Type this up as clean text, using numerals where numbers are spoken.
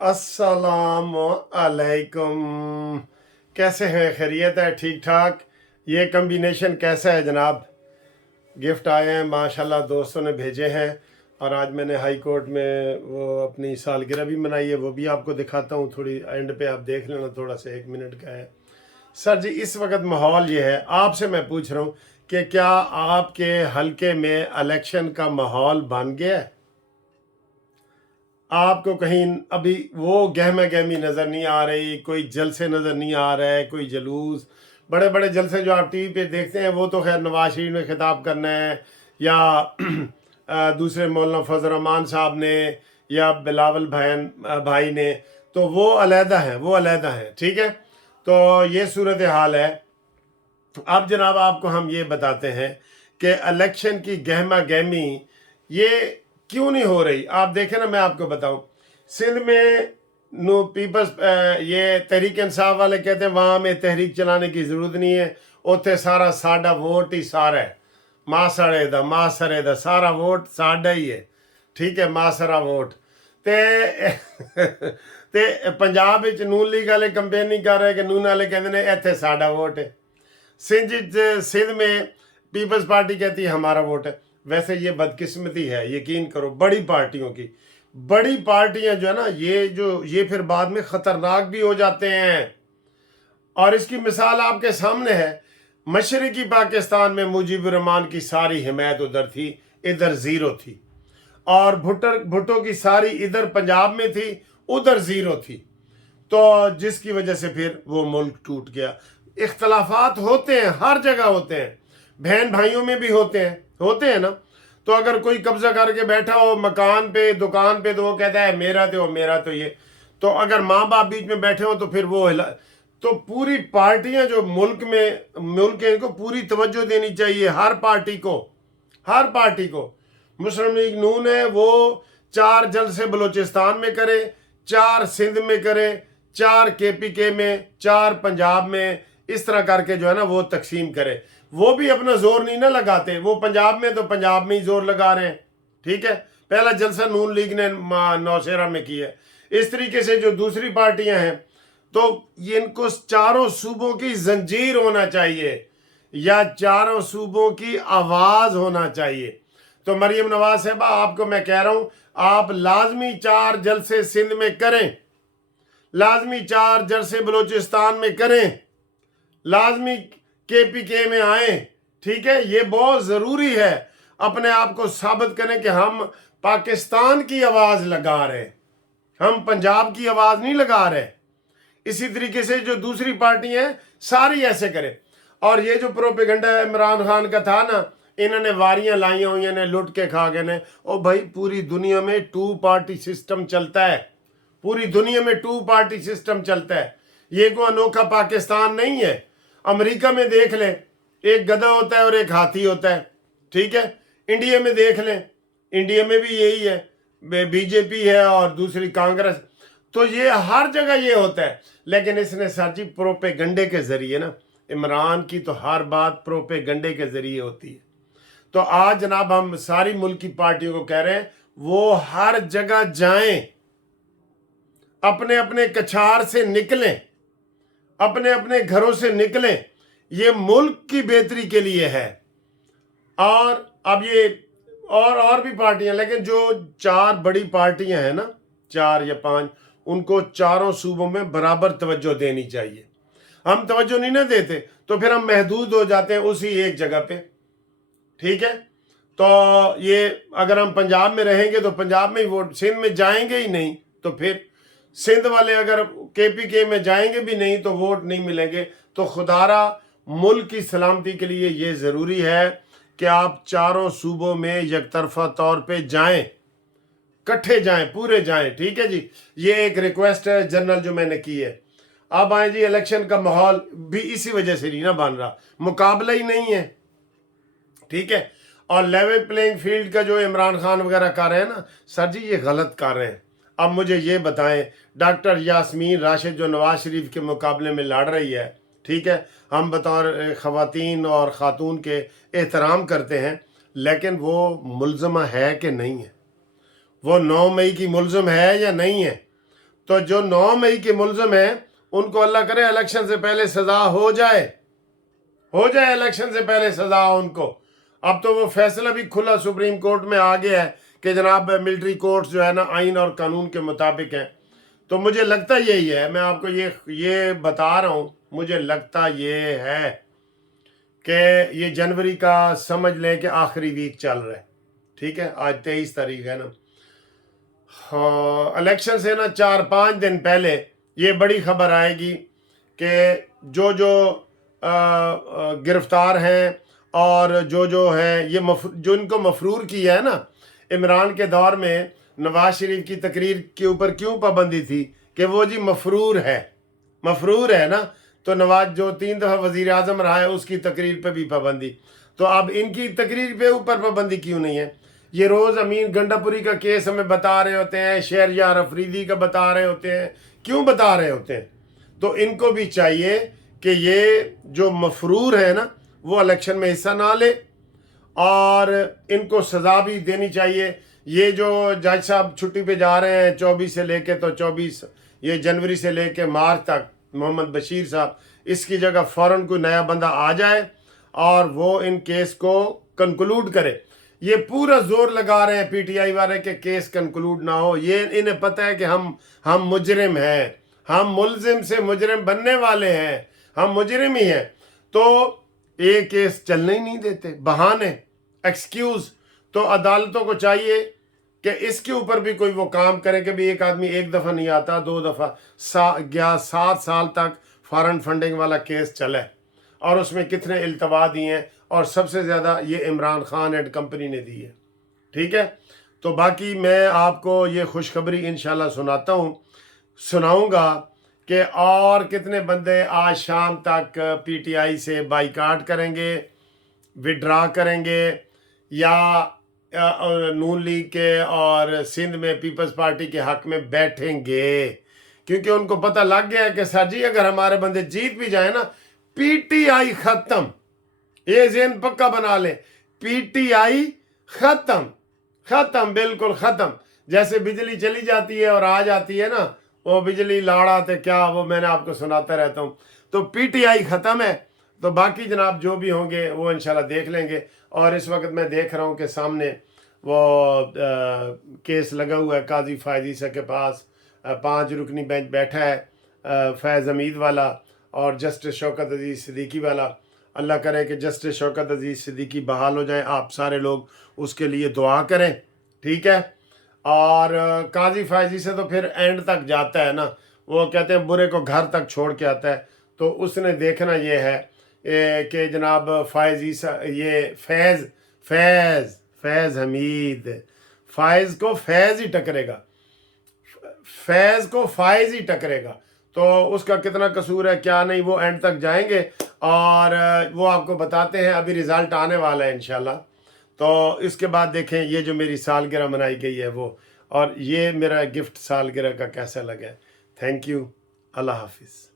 अस्सलाम अलैकुम। कैसे हैं? खैरियत है? ठीक ठाक। ये कम्बिनेशन कैसा है जनाब? गिफ्ट आए हैं माशाल्लाह, दोस्तों ने भेजे हैं। और आज मैंने हाई कोर्ट में वो अपनी सालगिरह भी मनाई है, वो भी आपको दिखाता हूँ। थोड़ी एंड पे आप देख लेना, थोड़ा सा 1 मिनट का है। सर जी, इस वक्त माहौल ये है, आपसे मैं पूछ रहा हूँ कि क्या आपके हलके में इलेक्शन का माहौल बन गया है? आपको कहीं अभी वो गहमा गहमी नज़र नहीं आ रही, कोई जलसे नज़र नहीं आ रहा है, कोई जलूस? बड़े बड़े जलसे जो आप टीवी पे देखते हैं वो तो खैर नवाज शरीफ ने खिताब करना है, या दूसरे मौलाना फजल रहमान साहब ने, या बिलावल भाई ने, तो वो अलहदा है, वो अलहदा है। ठीक है, तो ये सूरत हाल है। अब जनाब आपको हम ये बताते हैं कि इलेक्शन की गहमा गहमी ये क्यों नहीं हो रही। आप देखें ना, मैं आपको बताऊं, सिंध में नो पीपल्स ये तहरीक इंसाफ वाले कहते हैं वहाँ में तहरीक चलाने की ज़रूरत नहीं है, उत्थे सारा साडा वोट ही सारा है, मासरे दा सारा वोट साडा ही है। ठीक है, मासरा वोट ते ते पंजाब विच नून लीग वाले कंपेनिंग कर रहे कि नून वाले कहते हैं इत्थे साडा वोट है। सिंध में पीपल्स पार्टी कहती है हमारा वोट है। वैसे ये बदकिस्मती है, यकीन करो, बड़ी पार्टियों की। बड़ी पार्टियां जो है ना, ये फिर बाद में खतरनाक भी हो जाते हैं। और इसकी मिसाल आपके सामने है। मशरकी पाकिस्तान में मुजीबुर रहमान की सारी हिमायत उधर थी, इधर ज़ीरो थी। और भुट्टो की सारी इधर पंजाब में थी, उधर ज़ीरो थी। तो जिसकी वजह से फिर वो मुल्क टूट गया। इख्तलाफात होते हैं, हर जगह होते हैं, बहन भाइयों में भी होते हैं ना। तो अगर कोई कब्जा करके बैठा हो मकान पे, दुकान पे, तो वो कहता है मेरा तो ये। तो अगर माँ बाप बीच में बैठे हो तो फिर वो तो पूरी पार्टियां जो मुल्क है, इनको पूरी तवज्जो देनी चाहिए, हर पार्टी को। मुस्लिम लीग नून है, वो 4 जलसे बलूचिस्तान में करे, 4 सिंध में करे, 4 KPK में, 4 पंजाब में, इस तरह करके जो है ना वो तकसीम करे। वो भी अपना जोर नहीं ना लगाते, वो पंजाब में तो पंजाब में ही जोर लगा रहे हैं। ठीक है, पहला जलसा नून लीग ने नौशेरा में किया है। इस तरीके से जो दूसरी पार्टियां हैं, तो ये इनको चारों सूबों की जंजीर होना चाहिए, या चारों सूबों की आवाज होना चाहिए। तो मरियम नवाज साहबा, आपको मैं कह रहा हूं, आप लाजमी 4 जलसे सिंध में करें, लाजमी 4 जलसे बलूचिस्तान में करें, लाजमी KPK में आए। ठीक है, ये बहुत ज़रूरी है। अपने आप को साबित करें कि हम पाकिस्तान की आवाज़ लगा रहे, हम पंजाब की आवाज़ नहीं लगा रहे। इसी तरीके से जो दूसरी पार्टी हैं सारी ऐसे करें। और ये जो प्रोपेगंडा इमरान खान का था ना, इन्होंने वारियां लाई हुई ने, लुट के खा गए ने। ओ भाई, पूरी दुनिया में 2 पार्टी सिस्टम चलता है, पूरी दुनिया में 2 पार्टी सिस्टम चलता है। ये कोई अनोखा पाकिस्तान नहीं है। अमेरिका में देख लें, एक गधा होता है और एक हाथी होता है। ठीक है, इंडिया में देख लें, इंडिया में भी यही है, BJP है और दूसरी कांग्रेस। तो ये हर जगह ये होता है। लेकिन इसने सर जी प्रोपेगंडे के जरिए ना, इमरान की तो हर बात प्रोपेगंडे के जरिए होती है। तो आज जनाब हम सारी मुल्क की पार्टियों को कह रहे हैं, वो हर जगह जाएं, अपने अपने कछार से निकलें, अपने अपने घरों से निकलें। ये मुल्क की बेहतरी के लिए है। और अब ये और भी पार्टियां, लेकिन जो 4 बड़ी पार्टियां हैं ना, 4 या 5, उनको चारों सूबों में बराबर तवज्जो देनी चाहिए। हम तवज्जो नहीं ना देते तो फिर हम महदूद हो जाते हैं उसी एक जगह पे। ठीक है, तो ये अगर हम पंजाब में रहेंगे तो पंजाब में ही वोट, सिंध में जाएंगे ही नहीं तो फिर सिंध वाले अगर KPK में जाएंगे भी नहीं तो वोट नहीं मिलेंगे। तो खुदारा मुल्क की सलामती के लिए ये ज़रूरी है कि आप चारों सूबों में यकतरफा तौर पे जाएं, इकट्ठे जाएं, पूरे जाएं। ठीक है जी, ये एक रिक्वेस्ट है जनरल जो मैंने की है। अब आए जी, इलेक्शन का माहौल भी इसी वजह से नहीं ना बन रहा, मुकाबला ही नहीं है। ठीक है, और लेवल प्लेइंग फील्ड का जो इमरान खान वगैरह कर रहे हैं ना, सर जी ये गलत कर रहे हैं। अब मुझे ये बताएं, डॉक्टर यास्मीन राशिद जो नवाज शरीफ के मुकाबले में लड़ रही है, ठीक है, हम बतौर ख़वातीन और ख़ातून के एहतराम करते हैं, लेकिन वो मुलज़मा है कि नहीं है? वो 9 मई की मुलज़म है या नहीं है? तो जो 9 मई के मुलजिम हैं उनको अल्लाह करे इलेक्शन से पहले सजा हो जाए इलेक्शन से पहले सजा उनको। अब तो वो फैसला भी खुला सुप्रीम कोर्ट में आ गया है कि जनाब मिलिट्री कोर्ट्स जो है ना आइन और कानून के मुताबिक हैं। तो मुझे लगता यही है, मैं आपको ये बता रहा हूँ, मुझे लगता ये है कि ये जनवरी का समझ लें कि आखिरी वीक चल रहा है, ठीक है, आज 23 तारीख है ना। हाँ, इलेक्शन से ना 4-5 दिन पहले ये बड़ी खबर आएगी कि जो गिरफ्तार हैं और जो है ये जो इनको मफरूर किया है ना, इमरान के दौर में नवाज शरीफ की तकरीर के ऊपर क्यों पाबंदी थी कि वो जी मफरूर है ना, तो नवाज जो 3 दफ़ा वज़ीर आज़म रहा है उसकी तकरीर पे भी पाबंदी। तो अब इनकी तकरीर पे ऊपर पाबंदी क्यों नहीं है? ये रोज़ अमीन गंडापुरी का केस हमें बता रहे होते हैं, शहरयार अफरीदी का बता रहे होते हैं, क्यों बता रहे होते हैं? तो इनको भी चाहिए कि ये जो मफरूर है ना वो इलेक्शन में हिस्सा ना ले और इनको सज़ा भी देनी चाहिए। ये जो जज साहब छुट्टी पे जा रहे हैं 24 से लेके तो 24 ये जनवरी से लेके मार्च तक, मोहम्मद बशीर साहब, इसकी जगह फ़ौरन कोई नया बंदा आ जाए और वो इन केस को कंक्लूड करे। ये पूरा जोर लगा रहे हैं पीटीआई वाले के केस कंक्लूड ना हो। ये इन्हें पता है कि हम मुजरिम हैं, हम मुलजिम से मुजरिम बनने वाले हैं, हम मुजरिम ही हैं। तो ये केस चलने ही नहीं देते, बहाने, एक्सक्यूज़। तो अदालतों को चाहिए कि इसके ऊपर भी कोई वो काम करे कि भी एक आदमी एक दफ़ा नहीं आता, 2 दफ़ा 7 साल तक फॉरेन फंडिंग वाला केस चले और उसमें कितने इल्तवा दिए हैं और सबसे ज़्यादा ये इमरान खान एंड कंपनी ने दी है, ठीक है। तो बाकी मैं आपको ये खुशखबरी इंशाल्लाह सुनाऊंगा कि और कितने बंदे आज शाम तक पीटीआई से बाइकाट करेंगे, विड्रा करेंगे या नून लीग के और सिंध में पीपल्स पार्टी के हक में बैठेंगे, क्योंकि उनको पता लग गया है कि सर जी अगर हमारे बंदे जीत भी जाए ना, पीटीआई खत्म। ये ज़हन पक्का बना ले, पीटीआई खत्म, बिल्कुल खत्म। जैसे बिजली चली जाती है और आ जाती है ना, वो बिजली लाड़ा थे क्या, वो मैंने आपको सुनाता रहता हूँ। तो पीटीआई ख़त्म है। तो बाकी जनाब जो भी होंगे वो इंशाल्लाह देख लेंगे। और इस वक्त मैं देख रहा हूँ कि सामने वो केस लगा हुआ है काजी फायद ईसा के पास, 5 रुकनी बेंच बैठा है, फैज़ हमीद वाला और जस्टिस शौकत अजीज़ सिद्दीकी वाला। अल्लाह करे कि जस्टिस शौकत अजीज़ सिद्दीकी बहाल हो जाए, आप सारे लोग उसके लिए दुआ करें, ठीक है। और काजी फायजी से तो फिर एंड तक जाता है ना, वो कहते हैं बुरे को घर तक छोड़ के आता है। तो उसने देखना ये है कि जनाब ये फैज़ हमीद फायज़ को फैज़ ही टकरेगा, फैज़ को फायज़ ही टकरेगा। तो उसका कितना कसूर है क्या नहीं, वो एंड तक जाएंगे और वो आपको बताते हैं। अभी रिज़ल्ट आने वाला है इंशाल्लाह। तो इसके बाद देखें ये जो मेरी सालगिरह मनाई गई है वो, और ये मेरा गिफ्ट सालगिरह का कैसा लगा। थैंक यू, अल्लाह हाफिज़।